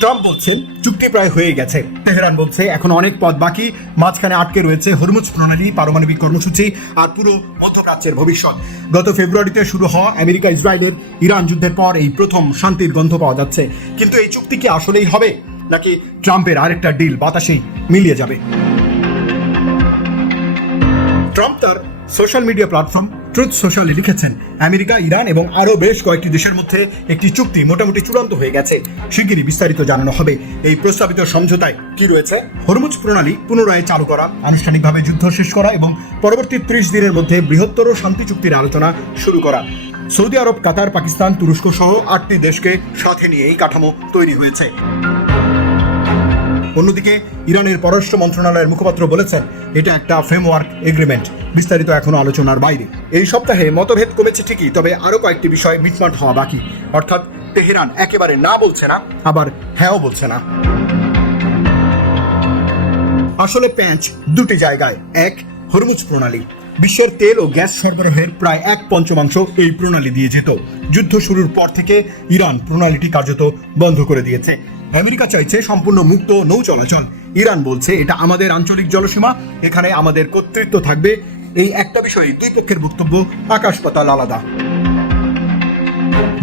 Trump বলছেন চুক্তি প্রায় হয়ে গেছে, তেহরান বলছে এখন অনেক পথ বাকি, মাঝখানে আটকে রয়েছে হরমুজ প্রণালী, পারমাণবিক কর্মসূচি আর পুরো মধ্যপ্রাচ্যের ভবিষ্যৎ। গত ফেব্রুয়ারিতে শুরু হওয়া আমেরিকা ইসরায়েলের ইরান যুদ্ধের পর এই প্রথম শান্তির গন্ধ পাওয়া যাচ্ছে। কিন্তু এই চুক্তি কি আসলেই হবে, নাকি ট্রাম্পের আরেকটা ডিল বাতাসেই মিলিয়ে যাবে? ট্রাম্প তার সোশ্যাল মিডিয়া প্ল্যাটফর্ম ট্রুথ সোশ্যালে লিখেছেন, আমেরিকা, ইরান এবং আরও বেশ কয়েকটি দেশের মধ্যে একটি চুক্তি মোটামুটি চূড়ান্ত হয়ে গেছে, শিগগিরই বিস্তারিত জানানো হবে। এই প্রস্তাবিত সমঝোতায় কি রয়েছে? হরমুজ প্রণালী পুনরায় চালু করা, আনুষ্ঠানিকভাবে যুদ্ধ শেষ করা এবং পরবর্তী 30 দিনের মধ্যে বৃহত্তর শান্তি চুক্তির আলোচনা শুরু করা। সৌদি আরব, কাতার, পাকিস্তান, তুরস্ক সহ 8টি দেশকে সাথে নিয়ে এই কাঠামো তৈরি হয়েছে। অন্যদিকে ইরানের পররাষ্ট্র মন্ত্রণালয়ের মুখপাত্র বলেছেন, এটা একটা ফ্রেমওয়ার্ক এগ্রিমেন্ট, বিস্তারিত এখনো আলোচনার বাইরে। এই সপ্তাহে মতভেদ কমেছে ঠিকই, তবে আরো কয়েকটি বিষয় মিটমাট হওয়া বাকি। অর্থাৎ তেহরান একেবারে না বলছে না, আবার হ্যাঁও বলছে না। আসলে প্যাঁচ দুটি জায়গায়। এক, হরমুজ প্রণালী। বিশ্বের তেল ও গ্যাস সরবরাহের প্রায় 1/5 এই প্রণালী দিয়ে যেত। যুদ্ধ শুরুর পর থেকে ইরান প্রণালীটি কার্যত বন্ধ করে দিয়েছে। আমেরিকা চাইছে সম্পূর্ণ মুক্ত নৌ চলাচল, ইরান বলছে এটা আমাদের আঞ্চলিক জলসীমা, এখানে আমাদের কর্তৃত্ব থাকবে। এই একটা বিষয়ে দুই পক্ষের বক্তব্য আকাশ পাতাল আলাদা।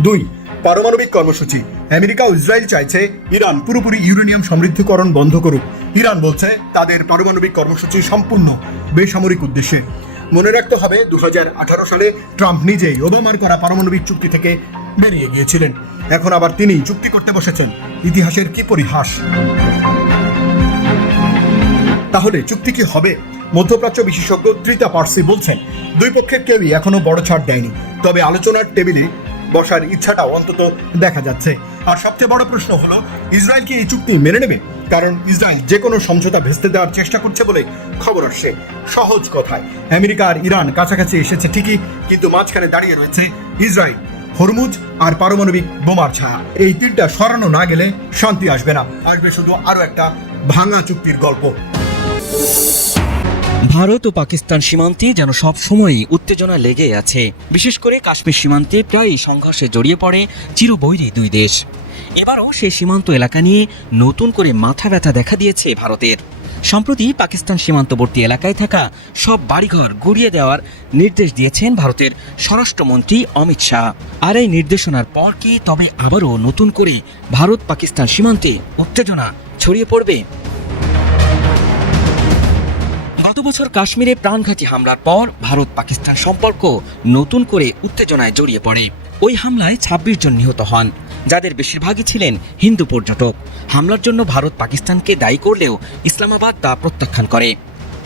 2, পারমাণবিক কর্মসূচি। আমেরিকা ও ইসরায়েল চাইছে ইরান পুরোপুরি ইউরেনিয়াম সমৃদ্ধকরণ বন্ধ করুক। ইরান বলছে তাদের পারমাণবিক কর্মসূচি সম্পূর্ণ বেসামরিক উদ্দেশ্যে। মনে রাখতে হবে 2018 সালে ট্রাম্প নিজেই ওবামার করা পারমাণবিক চুক্তি থেকে বেরিয়ে গিয়েছিলেন, এখন আবার তিনি চুক্তি করতে বসেছেন। ইতিহাসের কি পরিহাস! তাহলে চুক্তি কি হবে? মধ্যপ্রাচ্য বিশেষজ্ঞ ত্রিতা পার্সি বলছেন, দুই পক্ষের কেউই এখনো বড় ছাড় দেয়নি, তবে আলোচনার টেবিলে বসার ইচ্ছাটাও অন্তত দেখা যাচ্ছে। আর সবচেয়ে বড় প্রশ্ন হলো, ইসরায়েল কি এই চুক্তি মেনে নেবে? কারণ ইসরায়েল যে কোনো সমঝোতা ভেস্তে দেওয়ার চেষ্টা করছে বলে খবর আসছে। সহজ কথায়, আমেরিকা আর ইরান কাছাকাছি এসেছে ঠিকই, কিন্তু মাঝখানে দাঁড়িয়ে রয়েছে ইসরায়েল, হরমুজ আর পারমাণবিক বোমার ছায়া। এই তিনটা সরানো না গেলে শান্তি আসবে না, আসবে শুধু আরো একটা ভাঙা চুক্তির গল্প। ভারত ও পাকিস্তান সীমান্তে যেন সব সময়ই উত্তেজনা লেগে আছে। বিশেষ করে কাশ্মীর সীমান্তে প্রায়ই সংঘর্ষে জড়িয়ে পড়ে চিরবৈরী দুই দেশ। এবারও সেই সীমান্ত এলাকা নিয়ে নতুন করে মাথা ব্যথা দেখা দিয়েছে ভারতের। সম্প্রতি পাকিস্তান সীমান্তবর্তী এলাকায় থাকা সব বাড়িঘর গুড়িয়ে দেওয়ার নির্দেশ দিয়েছেন ভারতের স্বরাষ্ট্রমন্ত্রী অমিত শাহ। আর এই নির্দেশনার পর কি তবে আবারও নতুন করে ভারত পাকিস্তান সীমান্তে উত্তেজনা ছড়িয়ে পড়বে? গত বছর কাশ্মীরে প্রাণঘাতী হামলার পর ভারত পাকিস্তান সম্পর্ক নতুন করে উত্তেজনায় জড়িয়ে পড়ে। ওই হামলায় 26 জন নিহত হন, যাদের বেশিরভাগই ছিলেন হিন্দু পর্যটক। হামলার জন্য ভারত পাকিস্তানকে দায়ী করলেও ইসলামাবাদ তা প্রত্যাখ্যান করে।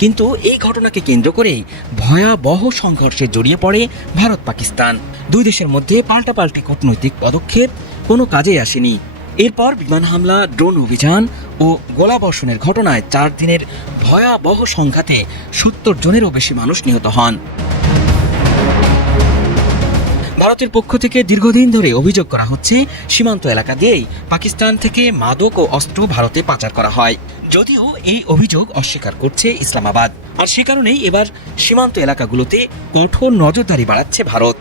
কিন্তু এই ঘটনাকে কেন্দ্র করেই ভয়াবহ সংঘর্ষে জড়িয়ে পড়ে ভারত পাকিস্তান। দুই দেশের মধ্যে পাল্টাপাল্টি কূটনৈতিক পদক্ষেপ কোনো কাজেই আসেনি। এরপর বিমান হামলা, ড্রোন অভিযান ও গোলাবর্ষণের ঘটনায় 4 দিনের ভয়াবহ সংঘাতে 70 জনেরও বেশি মানুষ নিহত হন। ভারতের পক্ষ থেকে দীর্ঘদিন ধরে অভিযোগ করা হচ্ছে, সীমান্ত এলাকা দিয়েই পাকিস্তান থেকে মাদক ও অস্ত্র ভারতে পাচার করা হয়। যদিও এই অভিযোগ অস্বীকার করছে ইসলামাবাদ। আর সে কারণেই এবার সীমান্ত এলাকাগুলোতে কঠোর নজরদারি বাড়াচ্ছে ভারত।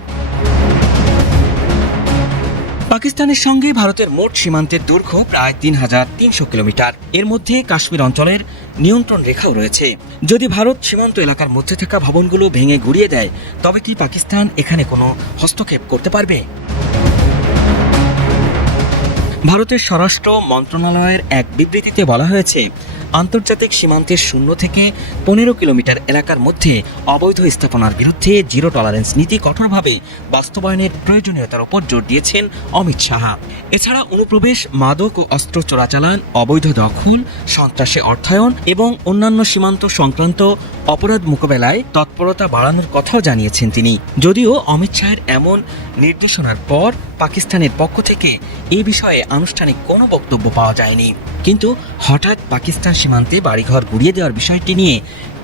পাকিস্তানের সঙ্গে ভারতের মোট সীমান্তের দৈর্ঘ্য প্রায় 3300 কিলোমিটার। এর মধ্যে কাশ্মীর অঞ্চলের নিয়ন্ত্রণ রেখাও রয়েছে। যদি ভারত সীমান্ত এলাকার মধ্যে থাকা ভবনগুলো ভেঙে গুড়িয়ে দেয়, তবে কি পাকিস্তান এখানে কোনো হস্তক্ষেপ করতে পারবে? ভারতের স্বরাষ্ট্র মন্ত্রণালয়ের এক বিবৃতিতে বলা হয়েছে, আন্তর্জাতিক সীমান্তের 0 থেকে 15 কিলোমিটার এলাকার মধ্যে অবৈধ স্থাপনার বিরুদ্ধে জিরো টলারেন্স নীতি কঠোরভাবে বাস্তবায়নের প্রয়োজনীয়তার উপর জোর দিয়েছেন অমিত শাহ। এছাড়া অনুপ্রবেশ, মাদক ও অস্ত্র চোরাচালান, অবৈধ দখল, সন্ত্রাসে অর্থায়ন এবং অন্যান্য সীমান্ত সংক্রান্ত অপরাধ মোকাবেলায় তৎপরতা বাড়ানোর কথাও জানিয়েছেন তিনি। যদিও অমিত শাহের এমন নির্দেশনার পর পাকিস্তানের পক্ষ থেকে এই বিষয়ে আনুষ্ঠানিক কোনো বক্তব্য পাওয়া যায়নি। কিন্তু হঠাৎ পাকিস্তান সীমান্তে বাড়িঘর গুড়িয়ে দেওয়ার বিষয়টি নিয়ে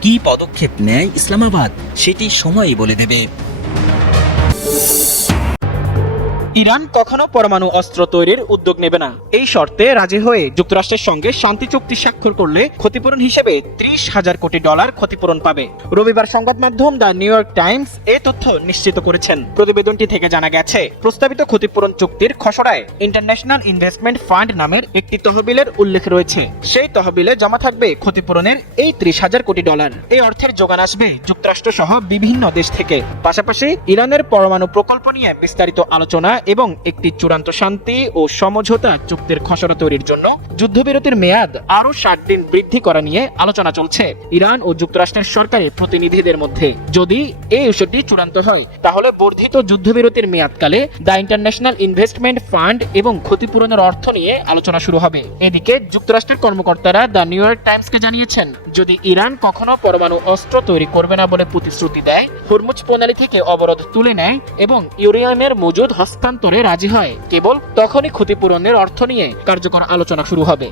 কী পদক্ষেপ নেয় ইসলামাবাদ, সেটি সময়ই বলে দেবে। ইরান কখনো পরমাণু অস্ত্র তৈরির উদ্যোগ নেবে না, এই শর্তে রাজি হয়ে যুক্তরাষ্ট্রের সঙ্গে শান্তি চুক্তি স্বাক্ষর করলে ক্ষতিপূরণ হিসেবে $30,000 কোটি ক্ষতিপূরণ পাবে। রবিবার সংবাদ মাধ্যম দ্য নিউ ইয়র্ক টাইমস এই তথ্য নিশ্চিত করেছেন। প্রতিবেদনটি থেকে জানা গেছে, প্রস্তাবিত ক্ষতিপূরণ চুক্তির খসড়ায় ইন্টারন্যাশনাল ইনভেস্টমেন্ট ফান্ড নামের একটি তহবিলের উল্লেখ রয়েছে। সেই তহবিলে জমা থাকবে ক্ষতিপূরণের এই $30,000 কোটি। এই অর্থের যোগান আসবে যুক্তরাষ্ট্র সহ বিভিন্ন দেশ থেকে। পাশাপাশি ইরানের পরমাণু প্রকল্প নিয়ে বিস্তারিত আলোচনা এবং একটি চূড়ান্ত শান্তি ও সমঝোতা চুক্তির খসড়া তৈরির জন্য যুদ্ধবিরতির মেয়াদ আরো 60 দিন বৃদ্ধি করা নিয়ে আলোচনা চলছে ইরান ও যুক্তরাষ্ট্রের সরকারি প্রতিনিধিদের মধ্যে। যদি এই ইস্যুটি চূড়ান্ত হয়, তাহলে বর্ধিত যুদ্ধবিরতির মেয়াদকালে দ্য ইন্টারন্যাশনাল ইনভেস্টমেন্ট ফান্ড এবং ক্ষতিপূরণের অর্থ নিয়ে আলোচনা শুরু হবে। এদিকে যুক্তরাষ্ট্রের কর্মকর্তারা দ্য নিউ ইয়র্ক টাইমসকে জানিয়েছেন, যদি ইরান কখনো পরমাণু অস্ত্র তৈরি করবে না বলে প্রতিশ্রুতি দেয়, হরমুজ প্রণালী থেকে অবরোধ তুলে নেয় এবং ইউরেনিয়ামের মজুদ হস্তান্তরে রাজি হয়, কেবল তখনই ক্ষতিপূরণের অর্থ নিয়ে কার্যকর আলোচনা শুরু হবে।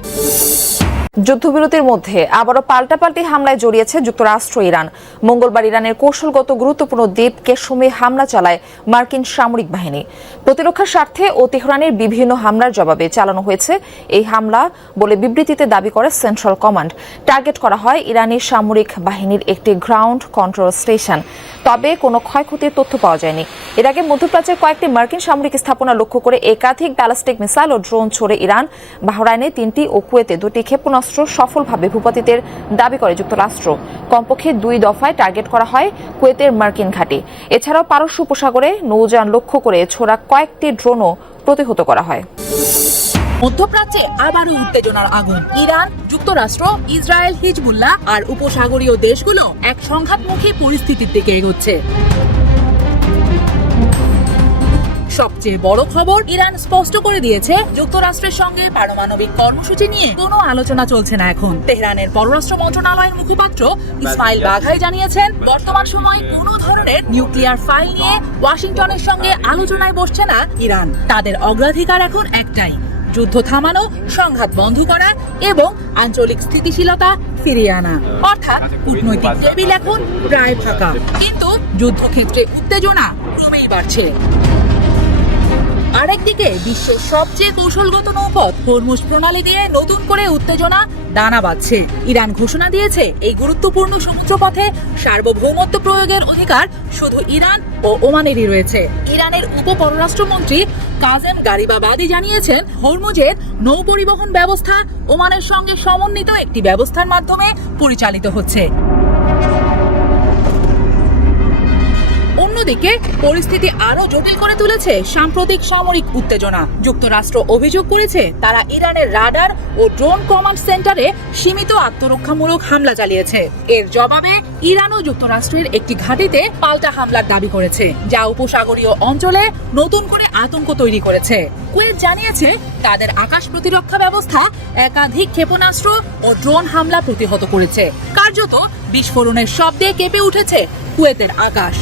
যুদ্ধবিরতির মধ্যে আবারও পাল্টাপাল্টি হামলায় জড়িয়েছে যুক্তরাষ্ট্র ইরান। মঙ্গলবার ইরানের কৌশলগত গুরুত্বপূর্ণ দ্বীপ কেশমে হামলা চালায় মার্কিন সামরিক বাহিনী। প্রতিরক্ষার স্বার্থে ও তেহরানের বিভিন্ন হামলার জবাবে চালানো হয়েছে এই হামলা বলে বিবৃতিতে দাবি করে সেন্ট্রাল কমান্ড। টার্গেট করা হয় ইরানের সামরিক বাহিনীর একটি গ্রাউন্ড কন্ট্রোল স্টেশন, তবে কোনো ক্ষয়ক্ষতির তথ্য পাওয়া যায়নি। এর আগে মধ্যপ্রাচ্যের কয়েকটি মার্কিন সামরিক স্থাপনা লক্ষ্য করে একাধিক ব্যালিস্টিক মিসাইল ও ড্রোন ছোড়ে ইরান। বাহরাইনে 3টি ও কুয়েতে 2টি ক্ষেপণাস্ত্র সফলভাবে ভূপাতিতের দাবি করে যুক্তরাষ্ট্র। কমপক্ষে 2 দফায় টার্গেট করা হয় কুয়েতের মার্কিন ঘাঁটি। এছাড়াও পারস্য উপসাগরে নৌযান লক্ষ্য করে ছোড়া কয়েকটি ড্রোনও প্রতিহত করা হয়। মধ্যপ্রাচ্যে আবারও উত্তেজনার আগুন। ইরান, যুক্তরাষ্ট্র, ইসরায়েল, হিজবুল্লাহ আর উপসাগরীয় দেশগুলো এক সংঘাতমুখী পরিস্থিতির দিকে এগোচ্ছে। সবচেয়ে বড় খবর, ইরান স্পষ্ট করে দিয়েছে যুক্তরাষ্ট্রের সঙ্গে পারমাণবিক কর্মসূচি নিয়ে কোনো আলোচনা চলছে না এখন। তেহরানের পররাষ্ট্র মন্ত্রণালয়ের মুখপাত্র ইসমাইল বাঘাই জানিয়েছেন, বর্তমান সময়ে কোনো ধরনের নিউক্লিয়ার ফাইল নিয়ে ওয়াশিংটনের সঙ্গে আলোচনায় বসছে না ইরান। তাদের অগ্রাধিকার এখন একটাই, যুদ্ধ থামানো, সংঘাত বন্ধ করা এবং আঞ্চলিক স্থিতিশীলতা ফিরিয়ে আনা। অর্থাৎ কূটনৈতিক টেবিল এখন প্রায় ফাঁকা, কিন্তু যুদ্ধক্ষেত্রে উত্তেজনা ক্রমেই বাড়ছে। আরেকদিকে বিশ্বের সবচেয়ে কৌশলগত নৌপথ হরমুজ প্রণালী দিয়ে নতুন করে উত্তেজনা দানা বাঁধছে। ইরান ঘোষণা দিয়েছে, এই গুরুত্বপূর্ণ সমুদ্রপথে সার্বভৌমত্ব প্রয়োগের অধিকার শুধু ইরান ও ওমানেরই রয়েছে। ইরানের উপপররাষ্ট্রমন্ত্রী কাজেম গারিবাবাদি জানিয়েছেন, হরমুজের নৌ পরিবহন ব্যবস্থা ওমানের সঙ্গে সমন্বিত একটি ব্যবস্থার মাধ্যমে পরিচালিত হচ্ছে। অন্যদিকে পরিস্থিতি আরো জটিল করে তুলেছে সাম্প্রতিক সামরিক উত্তেজনা। যুক্তরাষ্ট্র অভিযোগ করেছে, তারা ইরানের রাডার ও ড্রোন কমান্ড সেন্টারে সীমিত আত্মরক্ষামূলক হামলা চালিয়েছে। এর জবাবে ইরান ও যুক্তরাষ্ট্রের একটি ঘাঁটিতে পাল্টা হামলার দাবি করেছে, যা উপসাগরীয় অঞ্চলে নতুন করে আতঙ্ক তৈরি করেছে। কুয়েত জানিয়েছে, তাদের আকাশ প্রতিরক্ষা ব্যবস্থা একাধিক ক্ষেপণাস্ত্র ও ড্রোন হামলা প্রতিহত করেছে। কার্যত বিস্ফোরণের শব্দে কেঁপে উঠেছে কুয়েতের আকাশ।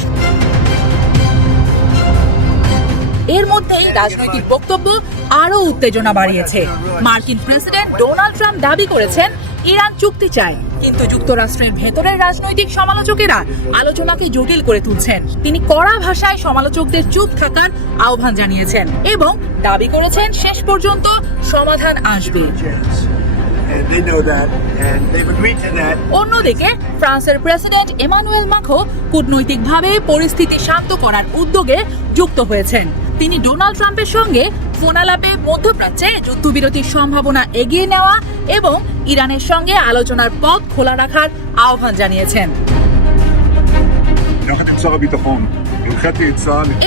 এর মধ্যেই রাজনৈতিক বক্তব্য আরো উত্তেজনা বাড়িয়েছে। মার্কিন প্রেসিডেন্ট ডোনাল্ড ট্রাম্প দাবি করেছেন, ইরান চুক্তি চায়, কিন্তু যুক্তরাষ্ট্রের ভেতরের রাজনৈতিক সমালোচকেরা আলোচনাকে জটিল করে তুলছেন। তিনি কড়া ভাষায় সমালোচকদের চুপ থাকার আহ্বান জানিয়েছেন এবং দাবি করেছেন, শেষ পর্যন্ত সমাধান আসবে। অন্যদিকে ফ্রান্সের প্রেসিডেন্ট এমানুয়েল মাখো কূটনৈতিকভাবে পরিস্থিতি শান্ত করার উদ্যোগে যুক্ত হয়েছেন। তিনি ডোনাল্ড ট্রাম্পের সঙ্গে ফোনালাপে মধ্যপ্রাচ্যে যুদ্ধবিরতির সম্ভাবনা এগিয়ে নেওয়া এবং ইরানের সঙ্গে আলোচনার পথ খোলা রাখার আহ্বান জানিয়েছেন।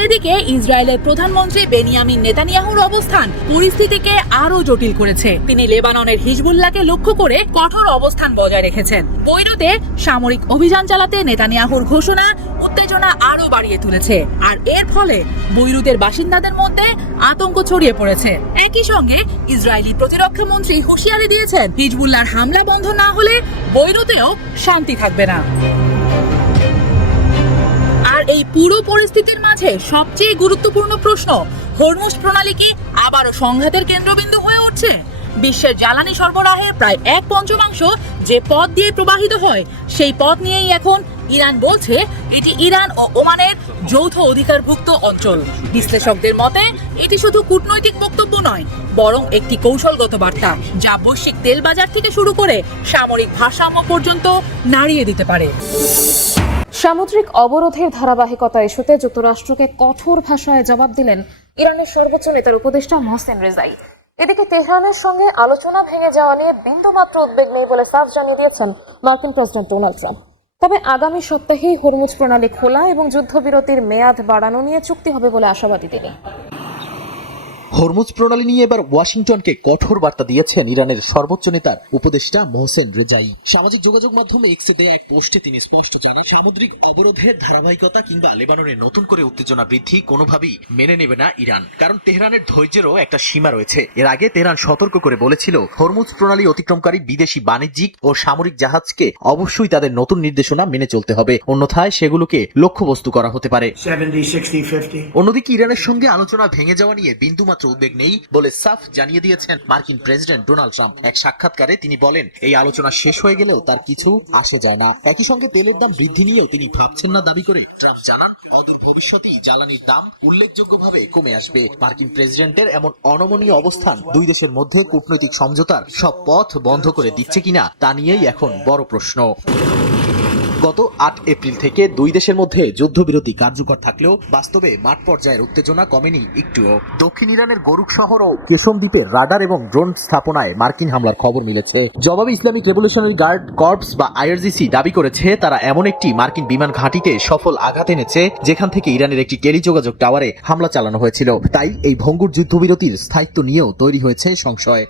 এদিকে ইসরায়েলের প্রধানমন্ত্রী বেনিয়ামিন নেতানিয়াহুর অবস্থান পরিস্থিতিকে আরো জটিল করেছে। তিনি লেবাননের হিজবুল্লাহকে লক্ষ্য করে কঠোর অবস্থান বজায় রেখেছেন। বৈরুতে সামরিক অভিযান চালাতে নেতানিয়াহুর ঘোষণা উত্তেজনা আরো বাড়িয়ে তুলেছে, আর এর ফলে বৈরুতের বাসিন্দাদের মধ্যে আতঙ্ক ছড়িয়ে পড়েছে। একই সঙ্গে ইসরায়েলি প্রতিরক্ষা মন্ত্রী হুঁশিয়ারি দিয়েছেন, হিজবুল্লাহর হামলা বন্ধ না হলে বৈরুতেও শান্তি থাকবে না। আর এই পুরো পরিস্থিতির মাঝে সবচেয়ে গুরুত্বপূর্ণ প্রশ্ন, হরমুজ প্রণালী কি আবারও সংঘাতের কেন্দ্রবিন্দু হয়ে উঠছে? বিশ্বের জ্বালানি সরবরাহের প্রায় 1/5 যে পথ দিয়ে প্রবাহিত হয়, সেই পথ নিয়েই এখন ইরান বলছে এটি ইরান ও ওমানের যৌথ অধিকারভুক্ত অঞ্চল। বিশ্লেষকদের মতে এটি শুধু কূটনৈতিক বক্তব্য নয়, বরং একটি কৌশলগত বার্তা যা বৈশ্বিক তেল বাজার থেকে শুরু করে সামরিক ভারসাম্য পর্যন্ত নাড়িয়ে দিতে পারে। সামুদ্রিক অবরোধের ধারাবাহিকতা ইস্যুতে যুক্তরাষ্ট্রকে কঠোর ভাষায় জবাব দিলেন ইরানের সর্বোচ্চ নেতার উপদেষ্টা মোহসেন রেজাই। এদিকে তেহরানের সঙ্গে আলোচনা ভেঙে যাওয়া নিয়ে বিন্দুমাত্র উদ্বেগ নেই বলে সাফ জানিয়ে দিয়েছেন মার্কিন প্রেসিডেন্ট ডোনাল্ড ট্রাম্প। তবে আগামী সপ্তাহেই হরমুজ প্রণালী খোলা এবং যুদ্ধবিরতির মেয়াদ বাড়ানো নিয়ে চুক্তি হবে বলে আশাবাদী তিনি। হরমুজ প্রণালী নিয়ে এবার ওয়াশিংটনকে কঠোর বার্তা দিয়েছেন ইরানের সর্বোচ্চ নেতার উপদেষ্টা মোহসেন রেজাই। সামাজিক যোগাযোগ মাধ্যম এক্সে দেয়া এক পোস্টে তিনি স্পষ্ট জানান, সামুদ্রিক অবরোধের ধারাবাহিকতা কিংবা লেবাননে নতুন করে উত্তেজনা বৃদ্ধি কোনোভাবেই মেনে নেবে না ইরান, কারণ তেহরানের ধৈর্যেরও একটা সীমা রয়েছে। এর আগে তেহরান সতর্ক করে বলেছিল, হরমুজ প্রণালী অতিক্রমকারী বিদেশি বাণিজ্যিক ও সামরিক জাহাজকে অবশ্যই তাদের নতুন নির্দেশনা মেনে চলতে হবে, অন্যথায় সেগুলোকে লক্ষ্যবস্তু করা হতে পারে। 70-60-50 অন্যদিকে ইরানের সঙ্গে আলোচনা ভেঙে যাওয়া নিয়ে বিন্দুমাত্র উদ্বেগ নেই বলে সাফ জানিয়ে দিয়েছেন মার্কিন প্রেসিডেন্ট ডোনাল্ড ট্রাম্প। এক সাক্ষাৎকারে তিনি বলেন, এই আলোচনা শেষ হয়ে গেলেও তার কিছু আসে যায় না। একই সঙ্গে তেলের দাম বৃদ্ধি নিয়েও তিনি ভাবছেন না দাবি করে ট্রাম্প জানান, অদূর ভবিষ্যতেই জ্বালানির দাম উল্লেখযোগ্যভাবে কমে আসবে। মার্কিন প্রেসিডেন্টের এমন অনমনীয় অবস্থান দুই দেশের মধ্যে কূটনৈতিক সমঝোতার সব পথ বন্ধ করে দিচ্ছে কিনা তা নিয়েই এখন বড় প্রশ্ন। গত 8 এপ্রিল থেকে দুই দেশের মধ্যে যুদ্ধবিরতি কার্যকর থাকলেও বাস্তবে মাঠ পর্যায়ের উত্তেজনা কমেনি একটুও। দক্ষিণ ইরানের গরুক শহর ও কেশম দ্বীপে রাডার এবং ড্রোন স্থাপনায় মার্কিন হামলার খবর মিলেছে। জবাবে ইসলামিক রেভলিউশনারি গার্ড কর্পস বা আইআরজিসি দাবি করেছে, তারা এমন একটি মার্কিন বিমান ঘাঁটিতে সফল আঘাত এনেছে যেখান থেকে ইরানের একটি টেলিযোগাযোগ টাওয়ারে হামলা চালানো হয়েছিল। তাই এই ভঙ্গুর যুদ্ধবিরতির স্থায়িত্ব নিয়েও তৈরি হয়েছে সংশয়।